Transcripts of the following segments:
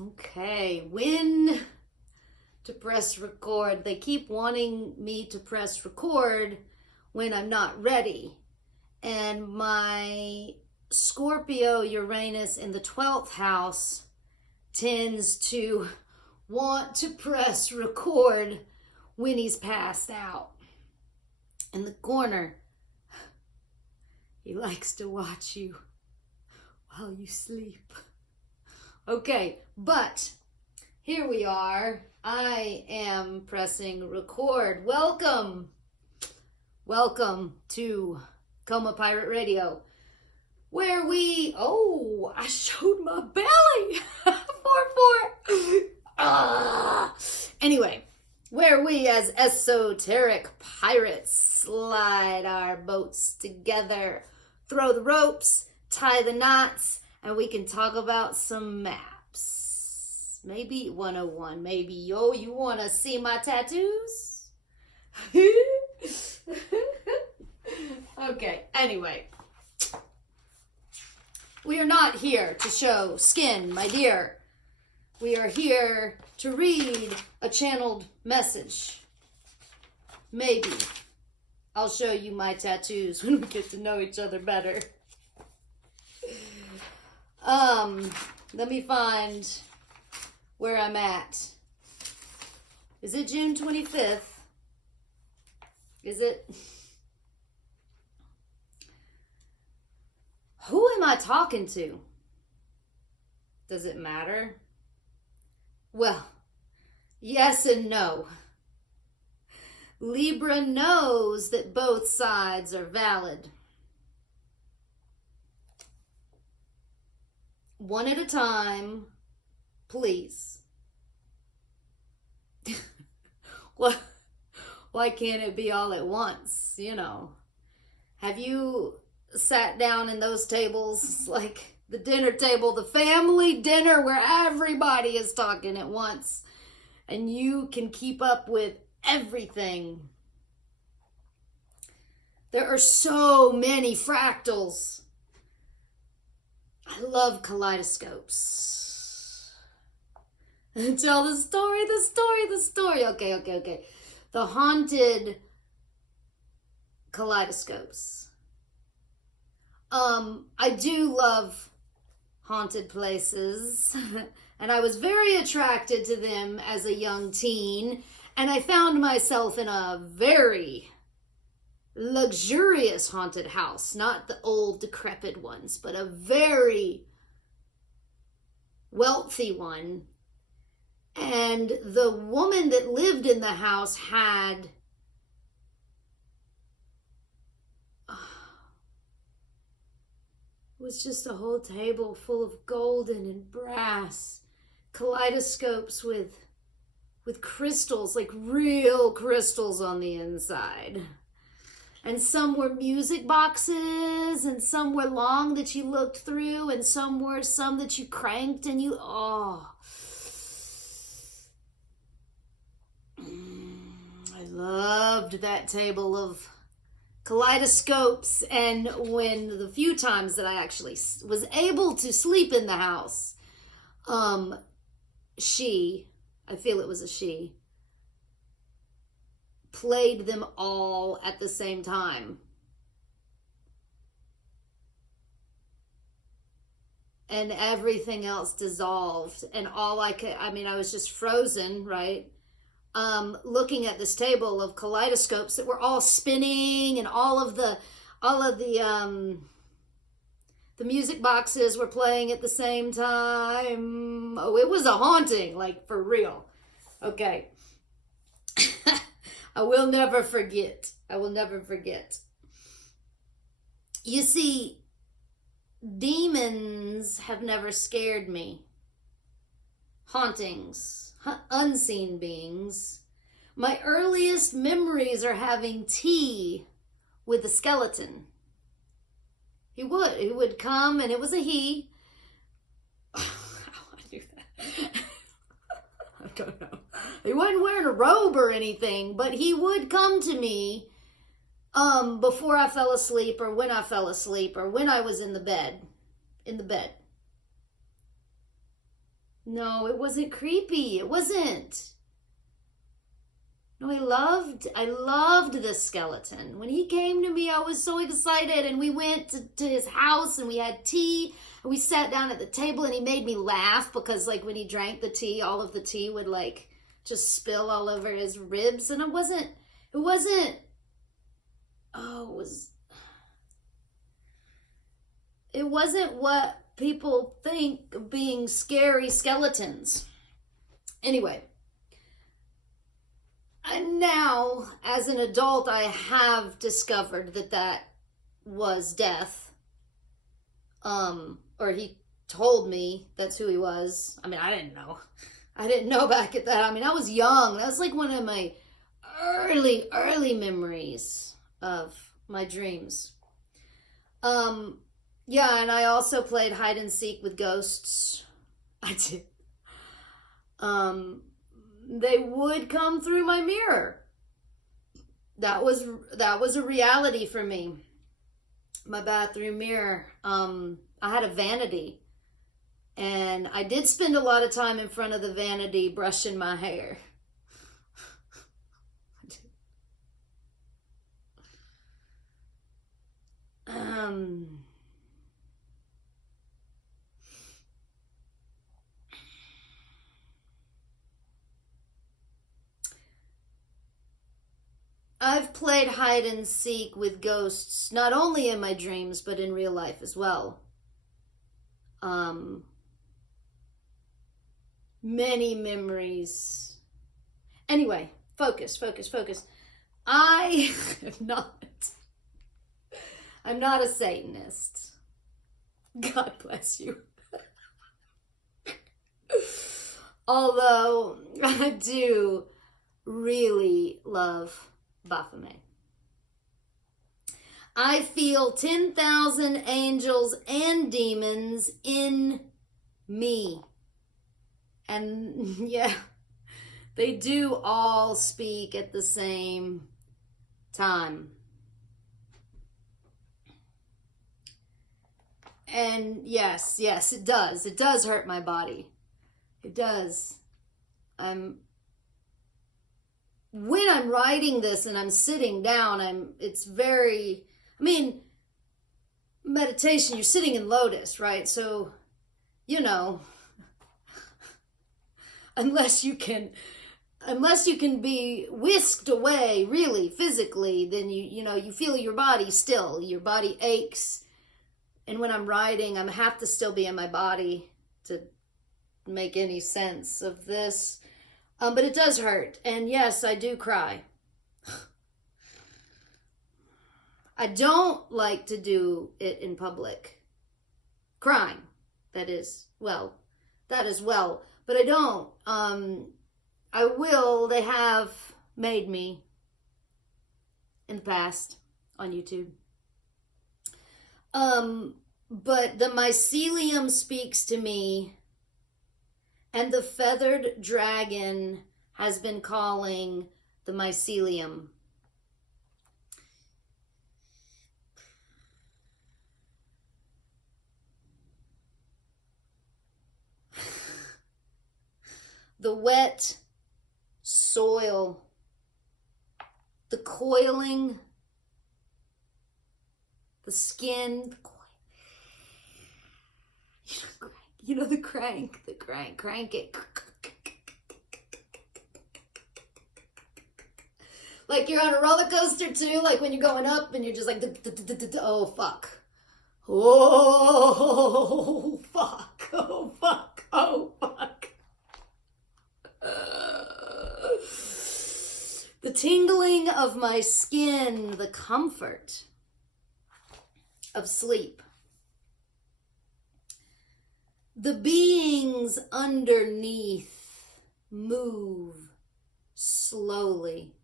Okay, when to press record. They keep wanting me to press record when I'm not ready. And my Scorpio Uranus in the 12th house tends to want to press record when he's passed out. In the corner, he likes to watch you while you sleep. Okay, but here we are. I am pressing record. Welcome to Coma Pirate Radio, where I showed my belly. 4-4. Anyway, where we as esoteric pirates slide our boats together, throw the ropes, tie the knots, and we can talk about some maps. Maybe 101, maybe, you want to see my tattoos? Okay, anyway. We are not here to show skin, my dear. We are here to read a channeled message. Maybe I'll show you my tattoos when we get to know each other better. Let me find where I'm at. Is it June 25th? Is it? Who am I talking to? Does it matter? Well, yes and no. Libra knows that both sides are valid. One at a time, please. Why can't it be all at once, Have you sat down in those tables, like the dinner table, the family dinner where everybody is talking at once, and you can keep up with everything? There are so many fractals. I love kaleidoscopes. Tell the story. Okay. The haunted kaleidoscopes. I do love haunted places, and I was very attracted to them as a young teen, and I found myself in a very luxurious haunted house, not the old decrepit ones, but a very wealthy one. And the woman that lived in the house had was just a whole table full of golden and brass kaleidoscopes with crystals, like real crystals on the inside. And some were music boxes, and some were long that you looked through, and some that you cranked and you, I loved that table of kaleidoscopes. And when the few times that I actually was able to sleep in the house, I feel it was a she, played them all at the same time. And everything else dissolved. And I was just frozen, right? Looking at this table of kaleidoscopes that were all spinning, and all of the music boxes were playing at the same time. Oh, it was a haunting, like for real. Okay. I will never forget. You see, demons have never scared me. Hauntings, unseen beings. My earliest memories are having tea with a skeleton. He would come, and it was a he. How do I do that? I don't know. He wasn't wearing a robe or anything, but he would come to me before I fell asleep, or when I fell asleep, or when I was in the bed. No, it wasn't creepy. It wasn't. No, I loved this skeleton. When he came to me, I was so excited, and we went to his house, and we had tea, and we sat down at the table, and he made me laugh because, like, when he drank the tea, all of the tea would, like, just spill all over his ribs, and it wasn't, oh, it wasn't what people think of being scary skeletons. Anyway, and now, as an adult, I have discovered that was death. Or he told me that's who he was. I mean, I didn't know. I didn't know back at that. I mean, I was young. That was like one of my early memories of my dreams. Yeah, and I also played hide and seek with ghosts. I did. They would come through my mirror. That was a reality for me. My bathroom mirror. I had a vanity, and I did spend a lot of time in front of the vanity brushing my hair. I've played hide and seek with ghosts, not only in my dreams, but in real life as well. Many memories. Anyway, focus. I am not, I'm not a Satanist. God bless you. Although I do really love Baphomet. I feel 10,000 angels and demons in me. And yeah, they do all speak at the same time. And yes, it does. It does hurt my body. It does. When I'm writing this and I'm sitting down, it's very, I mean, meditation, you're sitting in lotus, right? So, unless you can be whisked away really physically, then you feel your body still. Your body aches. And when I'm writing, I have to still be in my body to make any sense of this. But it does hurt. And yes, I do cry. I don't like to do it in public. Crying, that is well. But I don't. I will. They have made me in the past on YouTube. But the mycelium speaks to me, and the feathered dragon has been calling the mycelium. The wet soil, the coiling, the skin, the crank it. Like you're on a roller coaster too, like when you're going up and you're just like, oh fuck. Oh fuck. Oh fuck. Oh fuck. The tingling of my skin, the comfort of sleep. The beings underneath move slowly.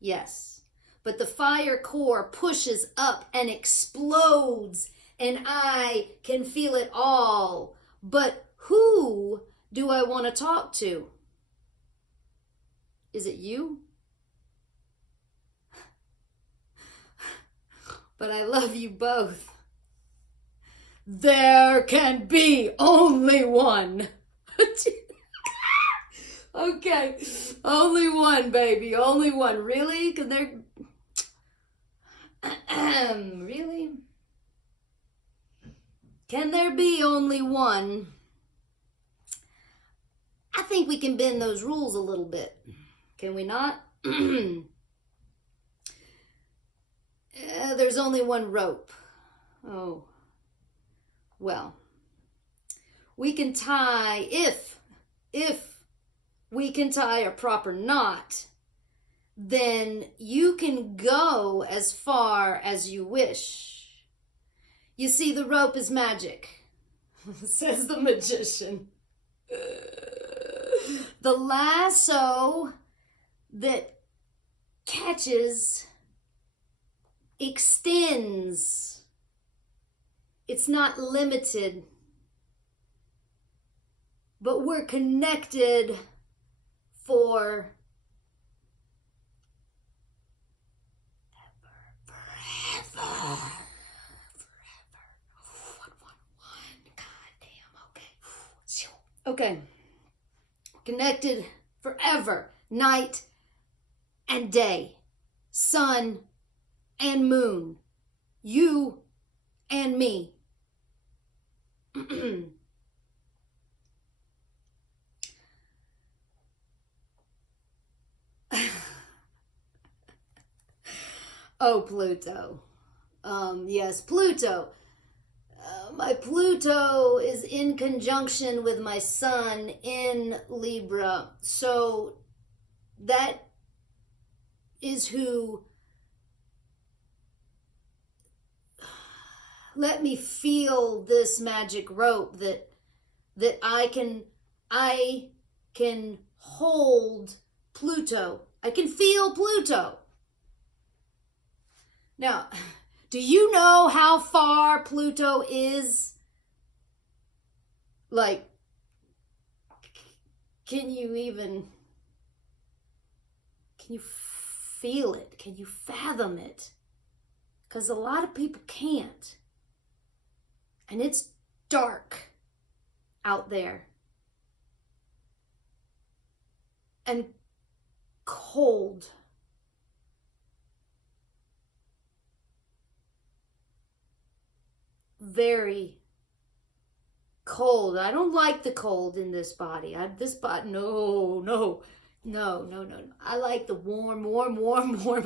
Yes, but the fire core pushes up and explodes, and I can feel it all. But who do I want to talk to? Is it you? But I love you both. There can be only one. Okay. Only one, baby. Only one. Really? Can there... Really? Can there be only one? I think we can bend those rules a little bit. Can we not? There's only one rope. Oh. Well. We can tie, if we can tie a proper knot, then you can go as far as you wish. You see, the rope is magic, says the magician. The lasso that catches extends. It's not limited. But we're connected for forever. God damn, okay. Connected forever. Night and day. Sun and moon. You and me. Oh, Pluto. Yes, Pluto. My Pluto is in conjunction with my sun in Libra. So that is who let me feel this magic rope that I can hold Pluto. I can feel Pluto. Now, do you know how far Pluto is? Like, can you feel it? Can you fathom it? Because a lot of people can't. And it's dark out there. And cold. Very cold. I don't like the cold in this body. No. I like the warm.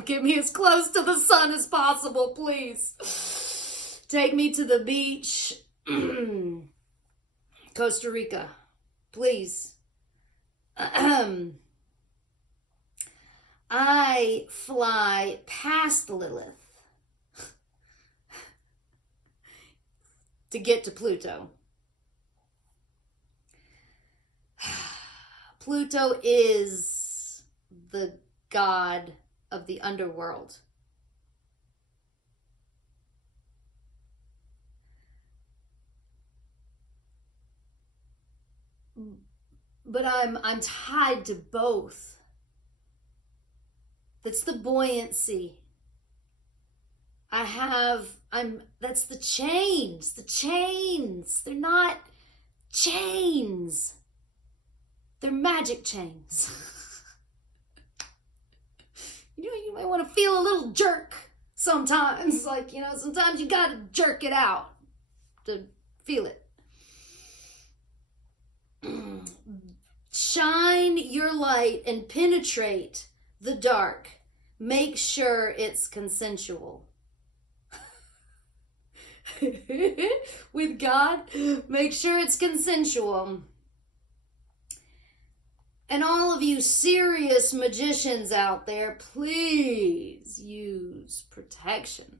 Get me as close to the sun as possible, please. Take me to the beach. Costa Rica, please. I fly past Lilith to get to Pluto. Pluto is the god of the underworld. But I'm tied to both. That's the buoyancy. That's the chains. The chains. They're not chains. They're magic chains. You might want to feel a little jerk sometimes. Like, sometimes you got to jerk it out to feel it. Shine your light and penetrate the dark. Make sure it's consensual. With God, make sure it's consensual. And all of you serious magicians out there, please use protection.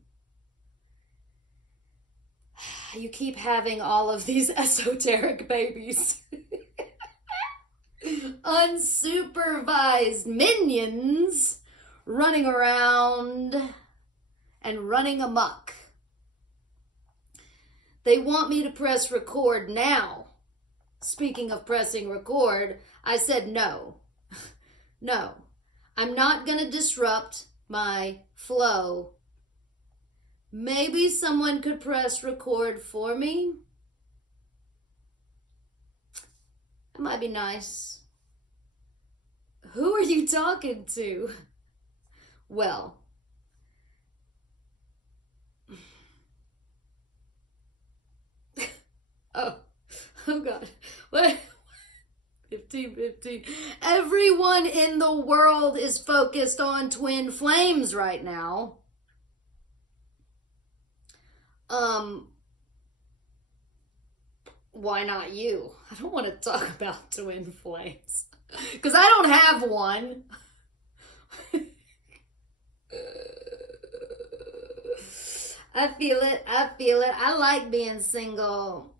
You keep having all of these esoteric babies. Unsupervised minions running around and running amok. They want me to press record now. Speaking of pressing record, I said no. No. I'm not going to disrupt my flow. Maybe someone could press record for me. It might be nice. Who are you talking to? Well, oh God. What? 15. Everyone in the world is focused on twin flames right now. Why not you? I don't want to talk about twin flames because I don't have one. I feel it. I like being single.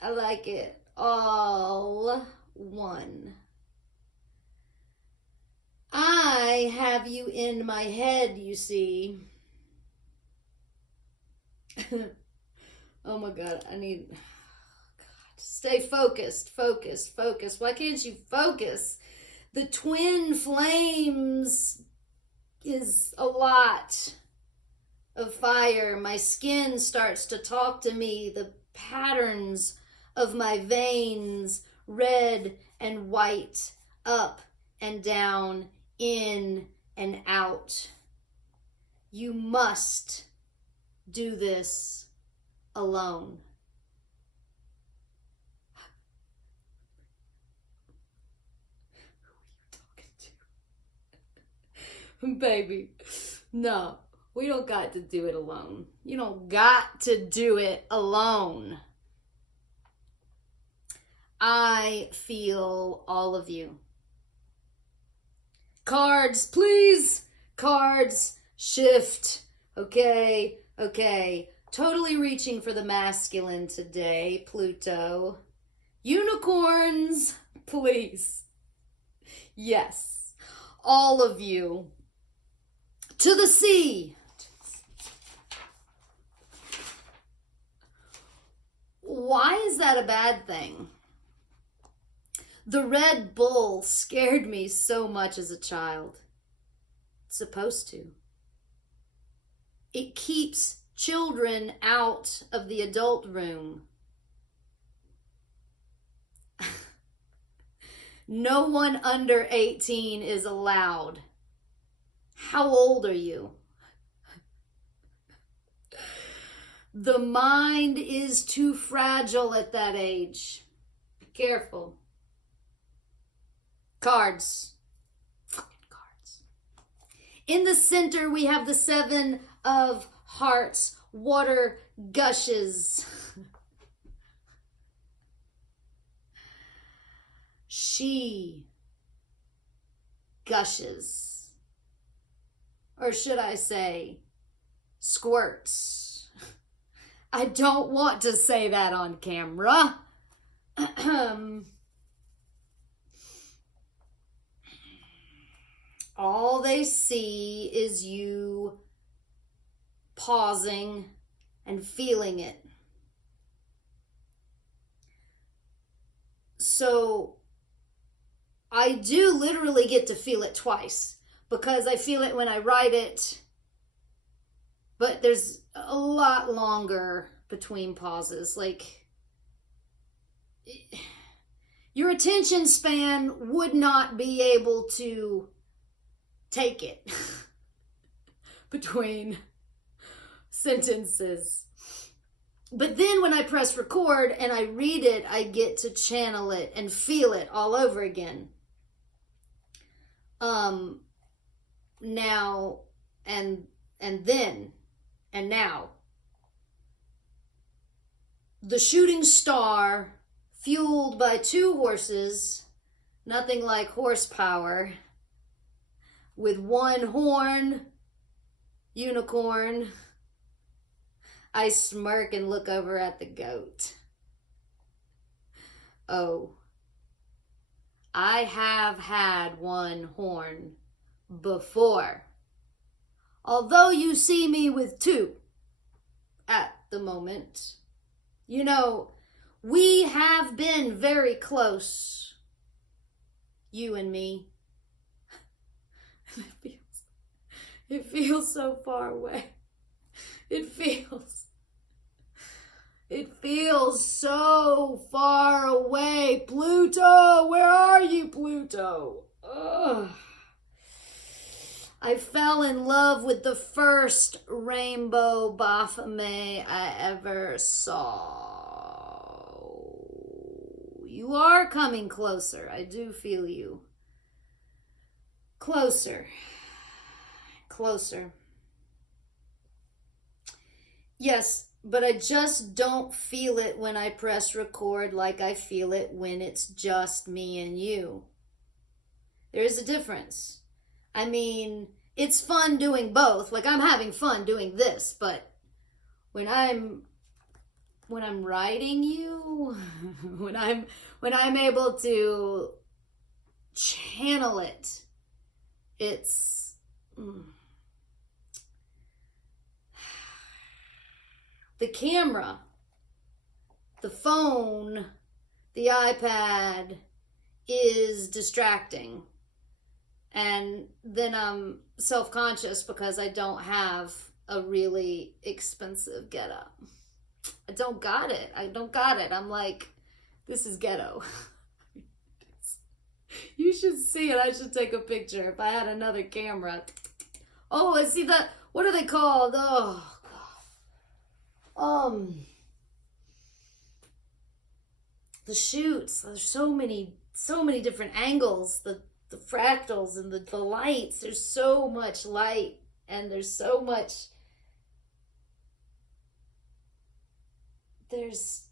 I like it. All one. I have you in my head, you see. Oh my God, I need... God, stay focused. Why can't you focus? The twin flames is a lot of fire. My skin starts to talk to me. The patterns of my veins, red and white, up and down, in and out. You must do this alone. Who are you talking to? Baby, no, we don't got to do it alone. You don't got to do it alone. I feel all of you. Cards, please. Cards, shift. Okay. Totally reaching for the masculine today, Pluto. Unicorns, please. Yes, all of you. To the sea. Why is that a bad thing? The Red Bull scared me so much as a child. It's supposed to. It keeps children out of the adult room. No one under 18 is allowed. How old are you? The mind is too fragile at that age. Be careful. Cards. Fucking cards. In the center, we have the 7 of hearts. Water gushes. She gushes. Or should I say, squirts. I don't want to say that on camera. All they see is you pausing and feeling it. So I do literally get to feel it twice because I feel it when I write it, but there's a lot longer between pauses. Like, your attention span would not be able to take it between sentences. But then when I press record and I read it, I get to channel it and feel it all over again. Now and then and now. The shooting star, fueled by 2 horses, nothing like horsepower, with 1 horn, unicorn. I smirk and look over at the goat. Oh, I have had 1 horn before. Although you see me with 2 at the moment. You know, we have been very close, you and me. It feels so far away. It feels so far away. Pluto, where are you, Pluto? I fell in love with the first rainbow Baphomet I ever saw. You are coming closer. I do feel you. Closer. Closer. Yes, but I just don't feel it when I press record like I feel it when it's just me and you. There is a difference. I mean, it's fun doing both. Like, I'm having fun doing this, but when I'm writing you, when I'm able to channel it, it's the camera, the phone, the iPad is distracting. And then I'm self-conscious because I don't have a really expensive getup. I don't got it. I'm like, this is ghetto. You should see it. I should take a picture if I had another camera. Oh, I see that. What are they called? Oh, God. The shoots. There's so many different angles. The fractals and the lights. There's so much light and there's so much. There's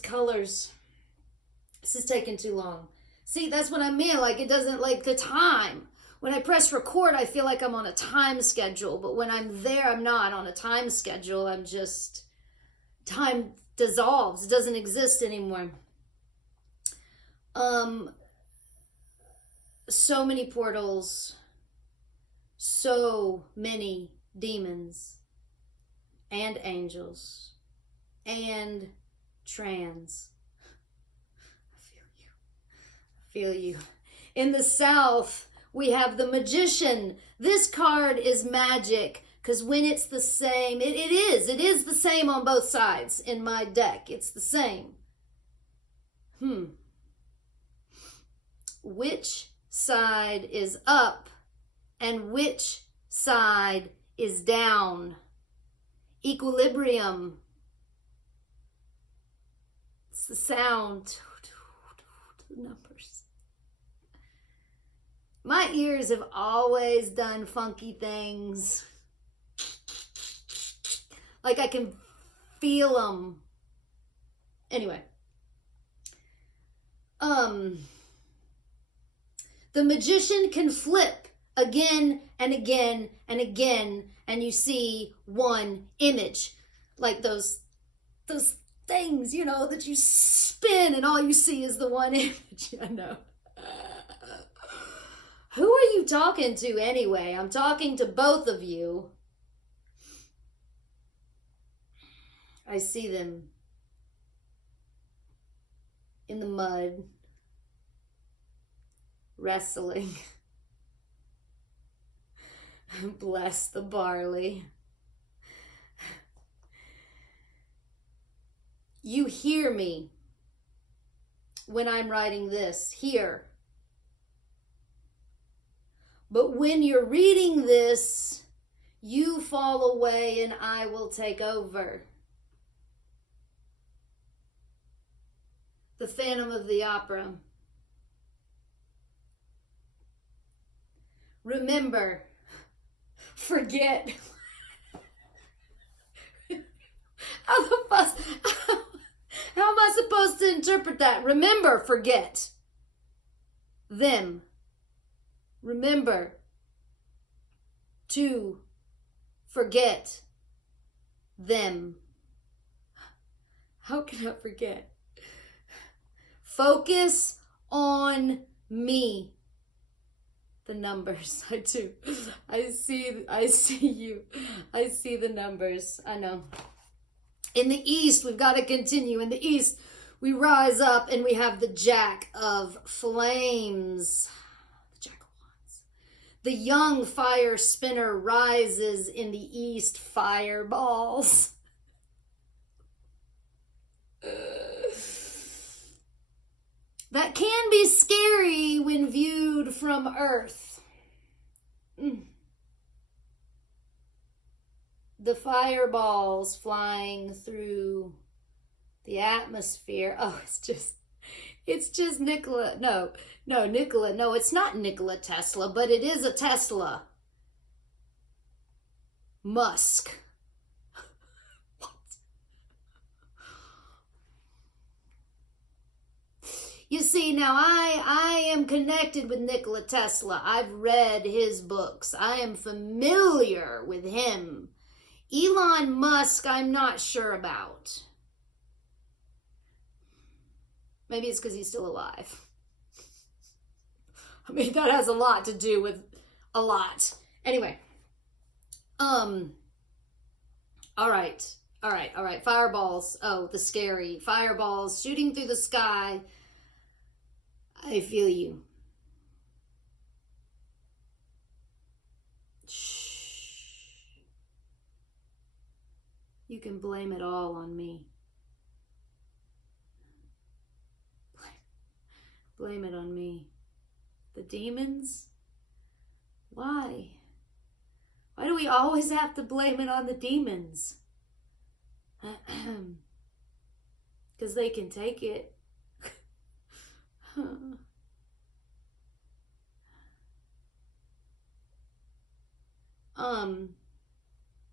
colors. This is taking too long. See, that's what I mean. Like, it doesn't, like, the time. When I press record, I feel like I'm on a time schedule. But when I'm there, I'm not on a time schedule. I'm just, time dissolves. It doesn't exist anymore. So many portals. So many demons. And angels. And trans. Feel you. In the South, we have the Magician. This card is magic because when it's the same, it is the same on both sides in my deck. It's the same. Which side is up and which side is down? Equilibrium. It's the sound. The numbers. My ears have always done funky things. Like I can feel them. Anyway. The Magician can flip again and again and again, and you see one image. Like those things, you know, that you spin and all you see is the one image. I know. Who are you talking to anyway? I'm talking to both of you. I see them in the mud, wrestling. Bless the barley. You hear me when I'm writing this here. But when you're reading this, you fall away and I will take over. The Phantom of the Opera. Remember, forget. How am I supposed to interpret that? Remember, forget. Them. Remember to forget them. How can I forget? Focus on me. The numbers. I do. I see you. I see the numbers. I know. In the East, we've got to continue. In the East, we rise up and we have the Jack of Flames. The young fire spinner rises in the east, fireballs. That can be scary food from Earth. The fireballs flying through the atmosphere. Oh, it's just Nikola. No, Nikola. No, it's not Nikola Tesla, but it is a Tesla. Musk. What? You see, now I am connected with Nikola Tesla. I've read his books. I am familiar with him. Elon Musk, I'm not sure about. Maybe it's because he's still alive. I mean, that has a lot to do with a lot. Anyway. All right. Fireballs. Oh, the scary fireballs shooting through the sky. I feel you. Shh. You can blame it all on me. Blame it on me. The demons? Why? Why do we always have to blame it on the demons? Because they can take it.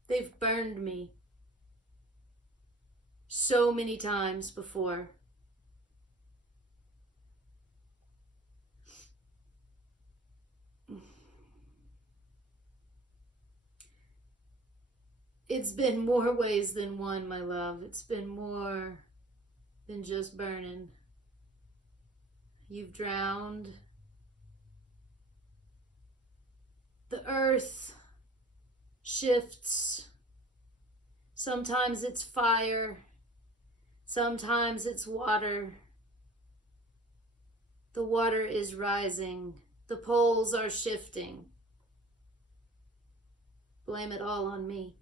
They've burned me so many times before. It's been more ways than one, my love. It's been more than just burning. You've drowned. The earth shifts. Sometimes it's fire. Sometimes it's water. The water is rising. The poles are shifting. Blame it all on me.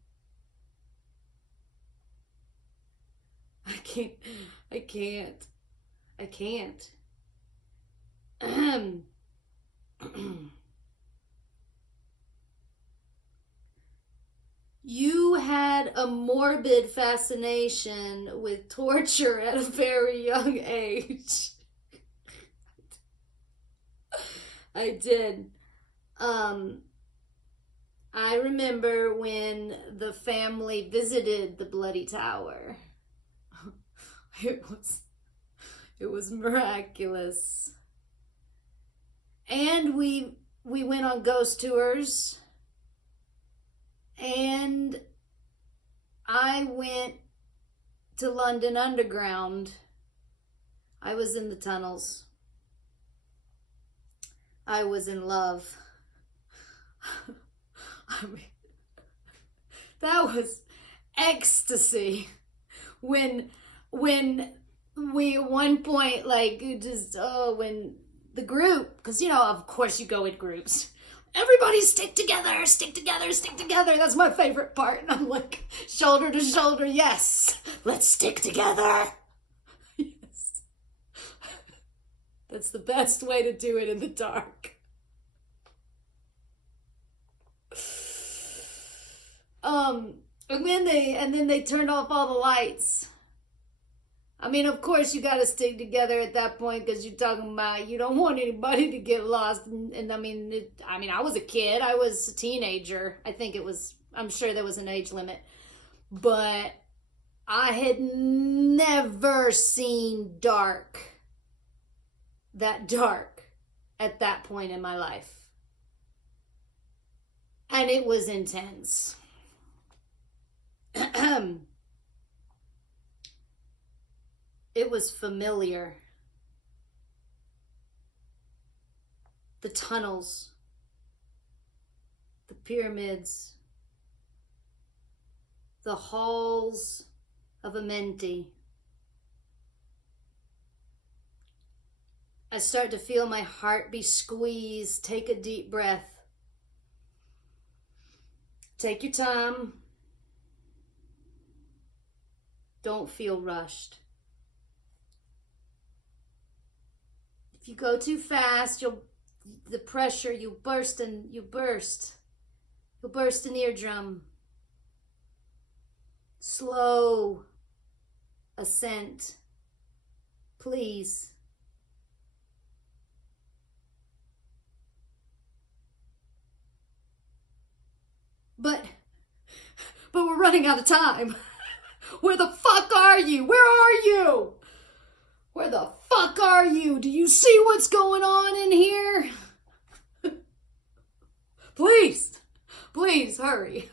I can't. You had a morbid fascination with torture at a very young age. I did. I remember when the family visited the Bloody Tower. It was miraculous. And we went on ghost tours. And I went to London Underground. I was in the tunnels. I was in love. I mean, that was ecstasy. When we at one point, like, when the group, because, of course you go in groups. Everybody stick together, stick together, stick together. That's my favorite part. And I'm like, shoulder to shoulder, yes. Let's stick together. Yes. That's the best way to do it in the dark. And then they turned off all the lights. I mean, of course, you got to stick together at that point because you're talking about you don't want anybody to get lost. And I mean, I was a kid. I was a teenager. I'm sure there was an age limit. But I had never seen that dark at that point in my life. And it was intense. It was familiar. The tunnels, the pyramids, the halls of Amenti. I start to feel my heart be squeezed. Take a deep breath. Take your time. Don't feel rushed. If you go too fast, the pressure, you'll burst an eardrum. Slow ascent, please. But we're running out of time. Where the fuck are you? Where are you? Where the fuck are you? Do you see what's going on in here? Please, hurry.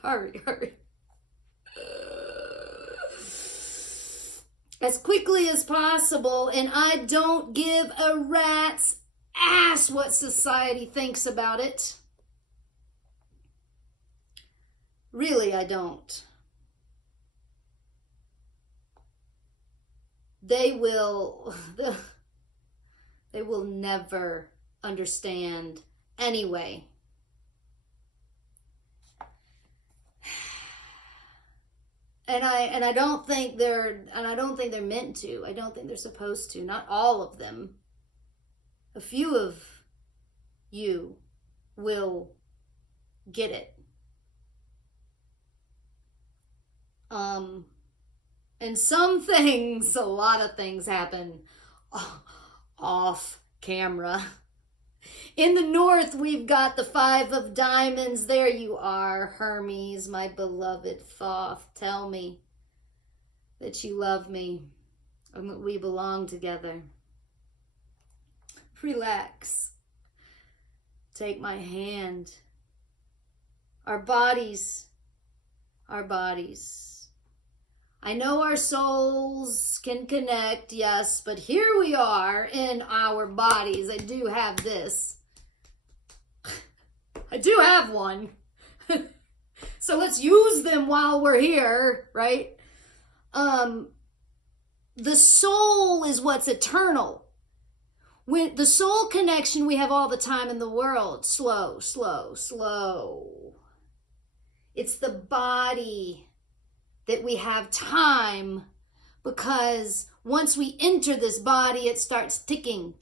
As quickly as possible, and I don't give a rat's ass what society thinks about it. Really, I don't. They will never understand anyway. And I don't think they're meant to. I don't think they're supposed to. Not all of them. A few of you will get it. And some things, a lot of things happen off camera. In the north, we've got the 5 of diamonds. There you are, Hermes, my beloved Thoth. Tell me that you love me and that we belong together. Relax. Take my hand. Our bodies. I know our souls can connect, yes, but here we are in our bodies. I do have this. I do have one. So let's use them while we're here, right? The soul is what's eternal. When the soul connection we have all the time in the world. Slow. It's the body that we have time, because once we enter this body, it starts ticking.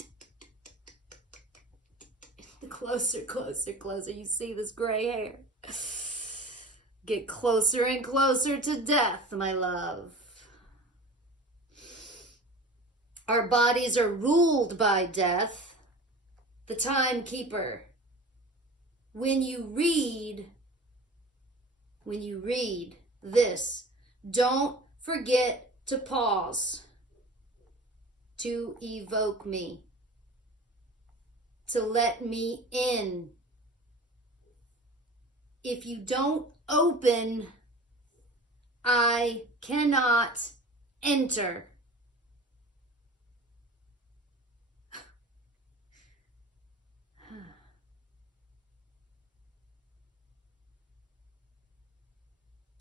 Closer. You see this gray hair. Get closer and closer to death, my love. Our bodies are ruled by death, the timekeeper. When you read this, don't forget to pause, to evoke me, to let me in. If you don't open, I cannot enter.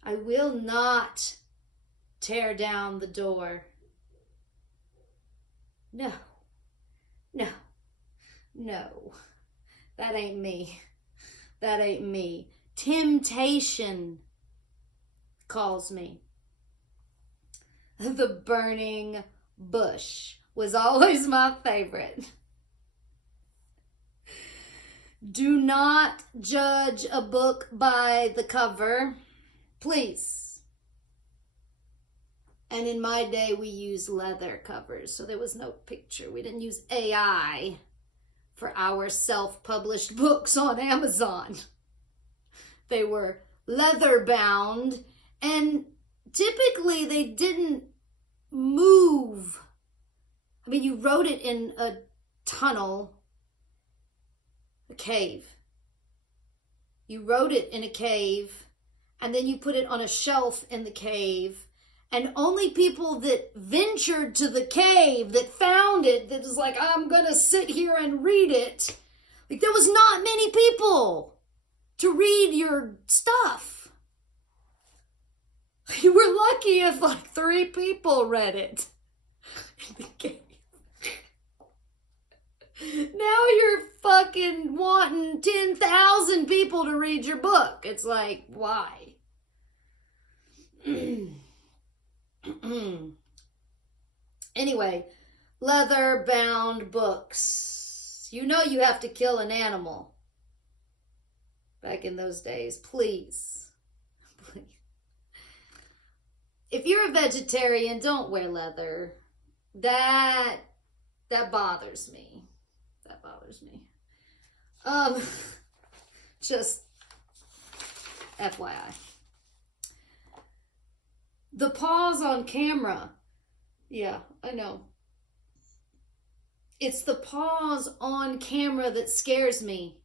I will not tear down the door. No. That ain't me. Temptation calls me. The burning bush was always my favorite. Do not judge a book by the cover, please. And in my day, we used leather covers, so there was no picture. We didn't use AI for our self-published books on Amazon. They were leather bound, and typically they didn't move. I mean, you wrote it in a tunnel, a cave. You wrote it in a cave, and then you put it on a shelf in the cave. And only people that ventured to the cave, that found it, that was like, I'm going to sit here and read it. Like, there was not many people to read your stuff. You were lucky if like 3 people read it in the cave. Now you're fucking wanting 10,000 people to read your book. It's like, why? Anyway, leather-bound books. You know you have to kill an animal. Back in those days, please. Please. If you're a vegetarian, don't wear leather. That bothers me. That bothers me. Just FYI. The pause on camera. Yeah, I know. It's the pause on camera that scares me.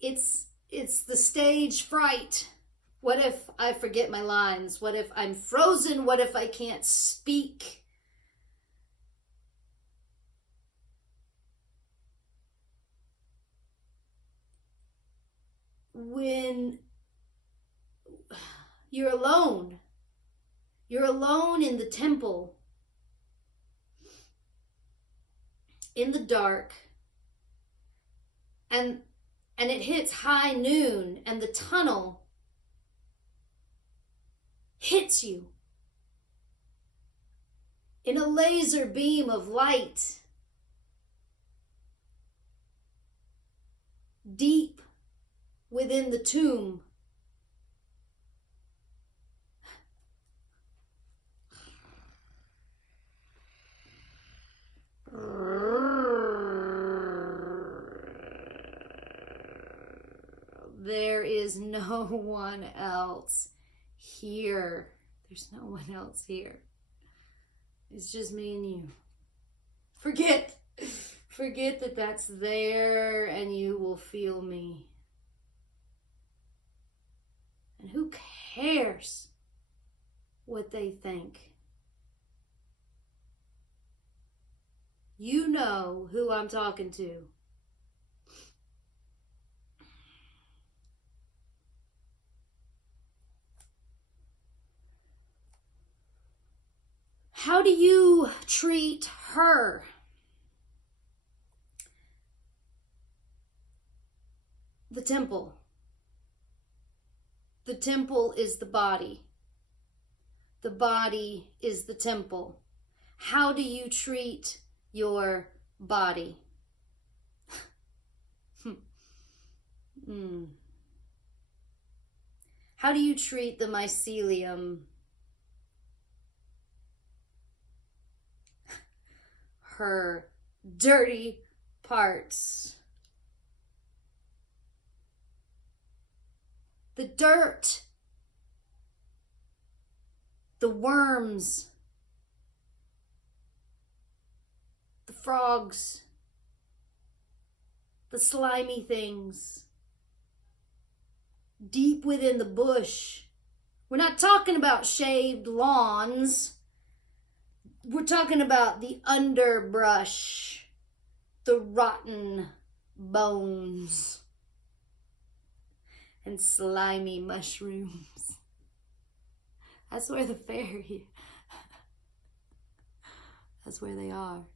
It's the stage fright. What if I forget my lines? What if I'm frozen? What if I can't speak? When you're alone in the temple, in the dark, and it hits high noon, and the tunnel hits you in a laser beam of light, deep within the tomb. There is no one else here. There's no one else here. It's just me and you. Forget that that's there, and you will feel me. And who cares what they think? You know who I'm talking to. How do you treat her? The temple. The temple is the body. The body is the temple. How do you treat your body? How do you treat the mycelium? Her dirty parts. The dirt. The worms. The frogs. The slimy things. Deep within the bush. We're not talking about shaved lawns. We're talking about the underbrush, the rotten bones, and slimy mushrooms. That's where the fairy, that's where they are.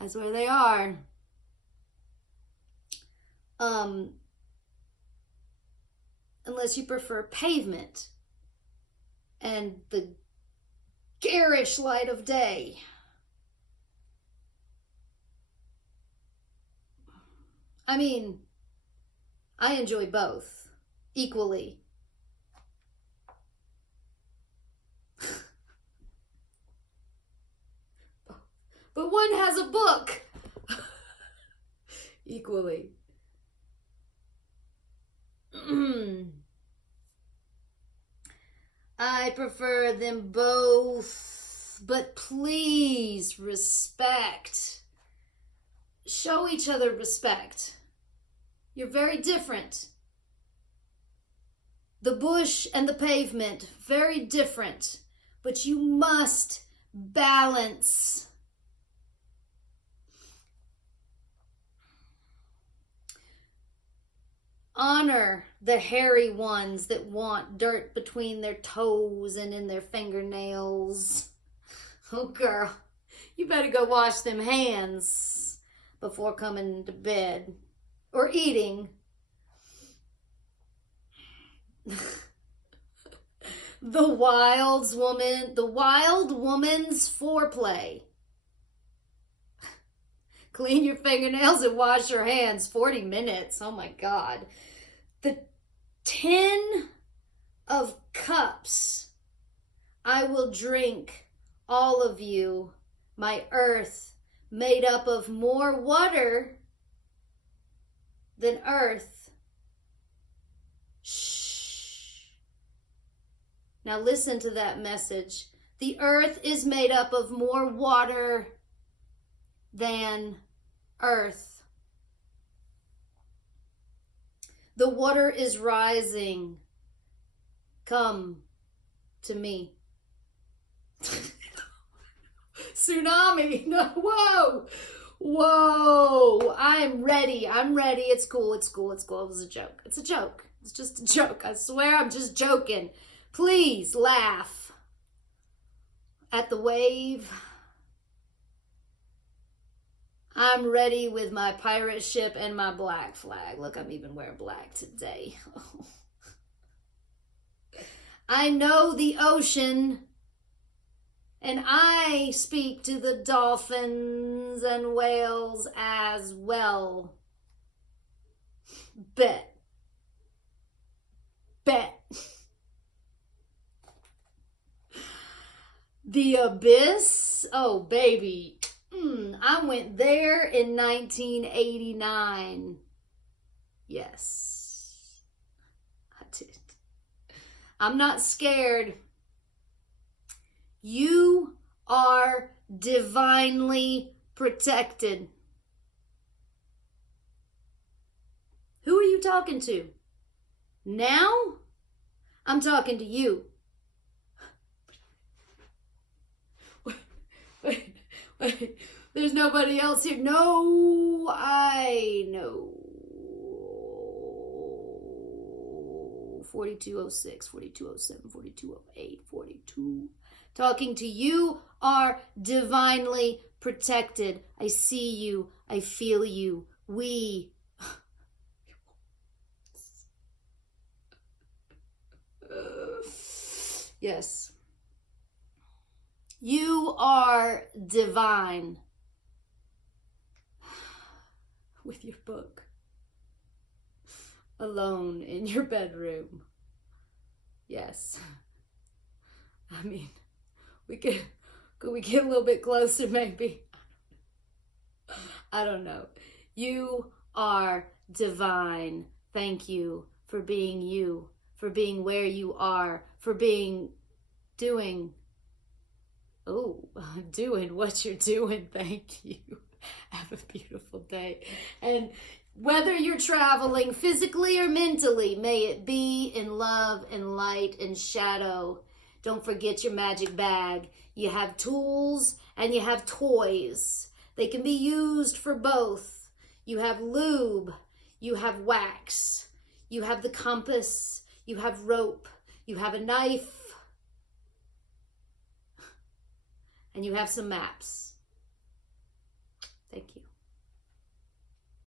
That's where they are. Unless you prefer pavement and the garish light of day. I mean, I enjoy both equally. But one has a book. Equally. I prefer them both, but please respect. Show each other respect. You're very different. The bush and the pavement, very different, but you must balance. Honor the hairy ones that want dirt between their toes and in their fingernails. Oh, girl, you better go wash them hands before coming to bed or eating. The wild woman's foreplay. Clean your fingernails and wash your hands. 40 minutes. Oh my God. The 10 of cups. I will drink, all of you, my earth, made up of more water than earth. Shh. Now listen to that message. The earth is made up of more water than earth. The water is rising. Come to me. Tsunami. No, whoa. Whoa. I'm ready. I'm ready. It's cool. It's cool. It's cool. It was a joke. It's a joke. It's just a joke. I swear I'm just joking. Please laugh at the wave. I'm ready with my pirate ship and my black flag. Look, I'm even wearing black today. I know the ocean, and I speak to the dolphins and whales as well. Bet. The abyss? Oh, baby. I went there in 1989. Yes, I did. I'm not scared. You are divinely protected. Who are you talking to? Now? I'm talking to you. Wait. There's nobody else here. No, I know. 4206, 4207, 4208, 42. Talking to you are divinely protected. I see you. I feel you. We. Yes. You are divine. With your book. Alone in your bedroom. Yes. I mean, could we get a little bit closer maybe? I don't know. You are divine. Thank you for being you, for being where you are, for doing what you're doing. Thank you. Have a beautiful day. And whether you're traveling physically or mentally, may it be in love and light and shadow. Don't forget your magic bag. You have tools and you have toys. They can be used for both. You have lube. You have wax. You have the compass. You have rope. You have a knife. And you have some maps. Thank you.